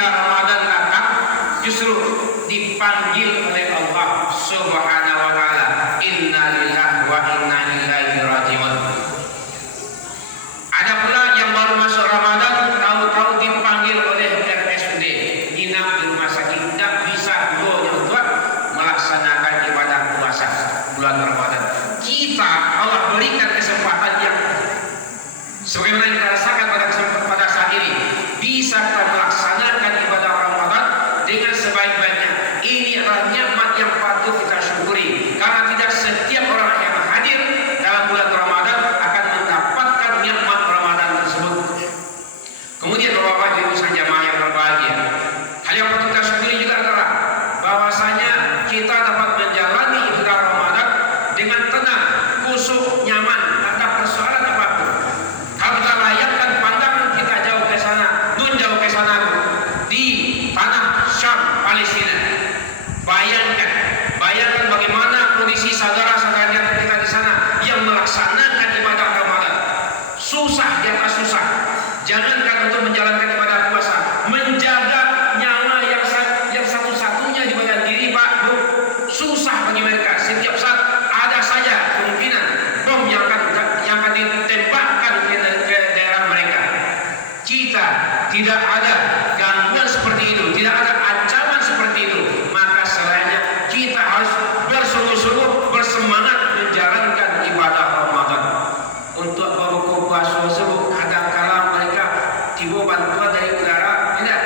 bila Ramadan datang justru dipanggil oleh Allah Subhanahu wa taala, inna lillahi wa inna ilaihi raji'un. Ada pula yang baru masuk Ramadan tahu-tahu dipanggil oleh RSUD, inap di rumah sakit, tidak bisa yang tua melaksanakan ibadah puasa bulan Ramadan. Kita Allah berikan kesempatan yang sebagaimana kita rasakan pada saat ini, bisa kita melaksanakan ibadah Ramadan dengan sebaik-baiknya. Ini adalah nikmat yang patut kita syukuri, karena tidak setiap orang yang hadir dalam bulan Ramadan akan mendapatkan nikmat Ramadan tersebut. Kemudian Bapak-bapak, Ibu sekalian jamaah yang berbahagia, hal yang patut kita syukuri juga adalah bahwasanya kita dapat menjalani ibadah Ramadan dengan tenang, khusyuk, nyaman, tanpa persoalan apapun. Kalau kita layakkan pandangan kita jauh ke sana, jauh ke sana di tanah Syam, Palestina, bayangkan bagaimana kondisi saudara-saudara kita di sana yang melaksanakan ibadah Ramadan. Susah di atas susah. Jangankan untuk menjalankan ibadah puasa, menjaga nyawa yang satu-satunya di badan diri, Pak, Bu, susah bagi mereka. Setiap saat ada saja kemungkinan bom yang akan ditembakkan ke daerah mereka. Kita tidak ada gangguan seperti itu, tidak ada ancaman seperti itu. Maka selainnya kita harus bersungguh-sungguh bersemangat menjalankan ibadah Ramadan. Untuk berbuka puasa tersebut kadang-kala mereka tiba bantuan dari udara, tidak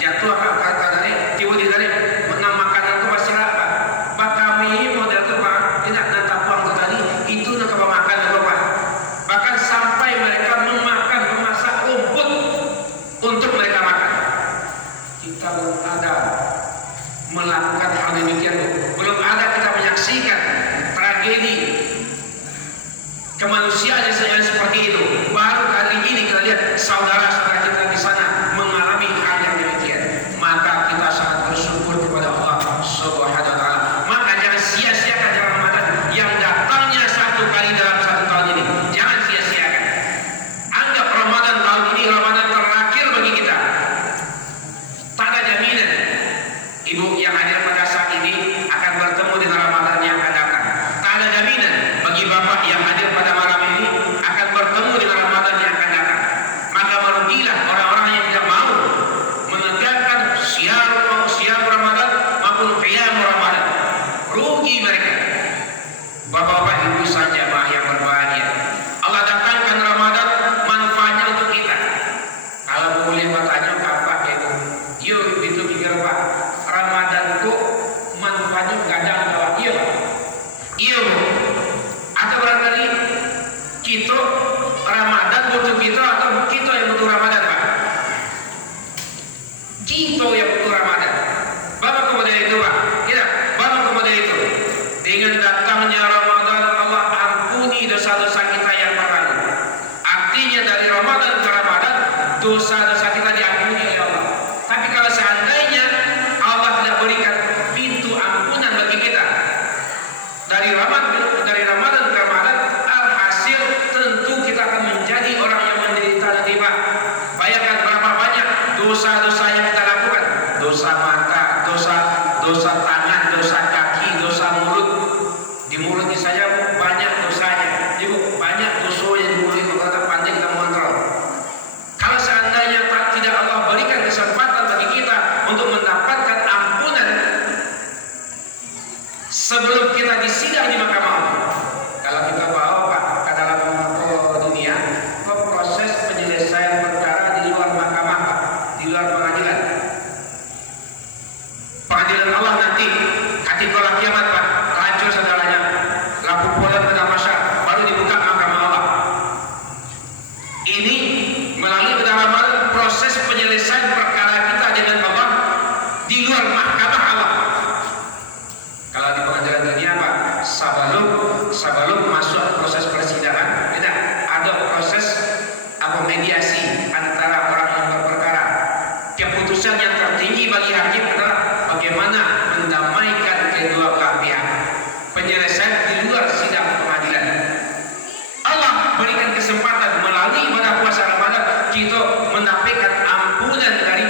jatuh dari tiba dari menang makanan itu pasti apa? Pak kami model itu Pak, tidak nanti puang itu tadi itu nak makan apa Pak? Bahkan sampai mereka memasak rumput untuk mereka makan. Kita belum ada melakukan hal demikian, belum ada kita menyaksikan tragedi kemanusiaan yang seperti itu. Baru kali ini kita lihat saudara-saudara kita di sana mengalami hal yang demikian. Maka kita sangat bersyukur kepada Allah Subhanahu wa taala. Maka jangan sia-siakan Ramadan yang datangnya satu kali dalam satu tahun ini. Jangan sia-siakan. Anggap Ramadan tahun ini Ramadan terakhir bagi kita. Tak ada jaminan ibu yang hadir pada saat ini akan bertemu dengan Ramadan yang akan datang. Tak ada jaminan bagi bapak yang hadir pada malam ini akan bertemu dengan Ramadan yang akan datang. Maka merugilah orang-orang yang tidak mau menegakkan siar Ramadan maupun qiyam Ramadan. Rugi mereka. Bapak-bapak, ibu saja yang berbahagia, Allah datangkan Ramadan manfaatnya untuk kita. Kalau boleh bertanya kapan itu, yuk itu pikir Pak, Ramadan itu manfaatnya kadang bahwa iya Pak, iya Bu. Atau barangkali kita Ramadan butuh kita atau kita yang butuh Ramadan Pak? Kita yang butuh Ramadan. Bapak kemudian itu Pak, ya, Bapak kemudian itu dengan datangnya Ramadan Allah ampuni dosa-dosa kita yang berlalu. Artinya dari Ramadan ke Ramadan dosa-dosa kita diampuni oleh Allah. Tapi kalau seandainya Allah tidak berikan pintu ampunan bagi kita dari Ramadan ke Ramadan, alhasil tentu kita akan menjadi orang yang menderita nanti Pak. Bayangkan berapa banyak dosa-dosa yang kita lakukan, dosa mata, dosa tangan, dosa kaki, dosa mulut. Di mulutnya saja banyak dosanya, ibu, banyak dosa yang di mulut kalau tak pandai kita mengontrol. Kalau seandainya tidak Allah berikan kesempatan bagi kita untuk mendapatkan ampunan sebelum kita disidang di mahkamah Allah. Kalau kita bawa Pak ke dalam dunia, ke proses penyelesaian perkara di luar mahkamah Pak, di luar pengadilan. Pengadilan Allah nanti ketika kiamat Pak, hancur segalanya, lampu polen pada masyarakat, baru dibuka mahkamah Allah. Ini melalui kedalaman proses penyelesaian perkara kita dengan Allah di luar mahkamah Allah. Kalau di pengadilan dunia Pak, sebelum masuk proses persidangan, tidak ada proses mediasi antara orang yang berperkara. Keputusan yang tertinggi bagi hakim adalah bagaimana mendamaikan kedua belah pihak. Penyelesaian di luar sidang pengadilan. Allah berikan kesempatan melalui ibadah puasa Ramadan kita mendapatkan ampunan dari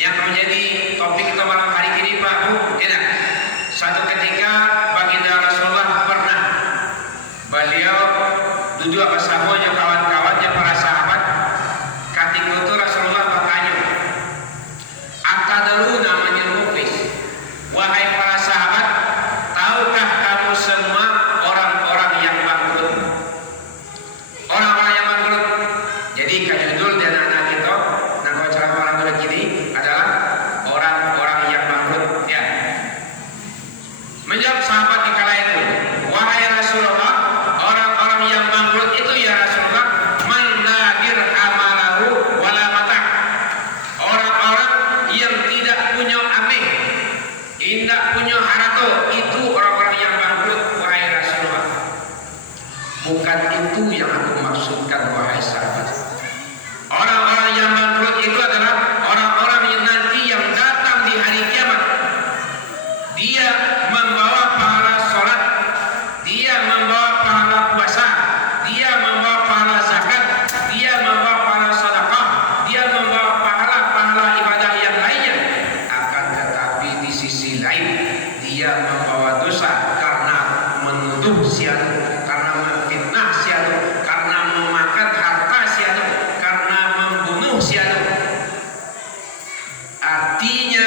yang menjadi topik kita malam hari ini Pak Bu, ya. Satu ketika baginda Rasulullah pernah beliau duduk bersama kawan-kawannya para sahabat. Ketika itu Rasulullah bertanya, "Atadruna man al-muflis?" Wahai para sahabat, tahukah kamu semua orang-orang yang bangkrut? Orang-orang yang bangkrut. Jadi judul dan anak kita, nah kalau ceramah orang tua gini adalah orang-orang yang bangkrut. Ya. Menjawab sahabat di kala itu, wahai Rasulullah, orang-orang yang bangkrut itu ya Rasulullah, man la dirhamalahu wala mata. Orang-orang yang tidak punya ameh, tidak punya harta, itu orang-orang yang bangkrut wahai Rasulullah. Bukan itu yang aku maksudkan wahai sahabat. Orang-orang yang bangkrut itu adalah orang-orang yang nanti yang datang di hari kiamat. Dia membawa pahala sholat, dia membawa pahala puasa, dia membawa pahala zakat, dia membawa pahala sedekah, dia membawa pahala-pahala ibadah yang lainnya. Akan tetapi di sisi lain dia membawa dosa karena menuduh siatu, karena memfitnah siatu, karena memakan harta siatu, karena membunuh siatu. Artinya